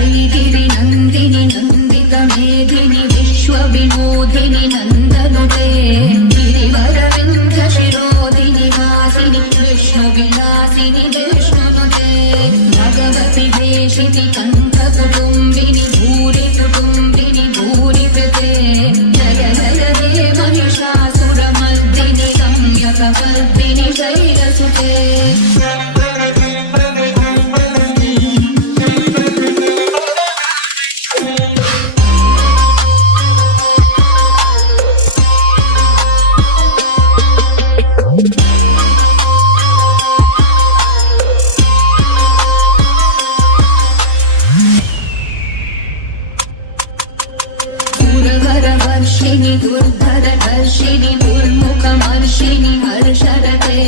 ऐगिरि नन्दिनि नन्दित मेदिनि विश्वविनोदिनि नन्दनुते गिरिवरविन्द शिरोदिनि वासिनि कृष्णविलासिनि विष्णुनुते भगवति वेशिनि कण्ठकुटुम्बिनि भूरि कुटुम्बिनि भूरि कृते जय जय हे महिषासुरमर्दिनि संयकवर्दिनि शैलसुते दुर्धर दर्शिनि दुर्मुखमर्शिनि हर्षरते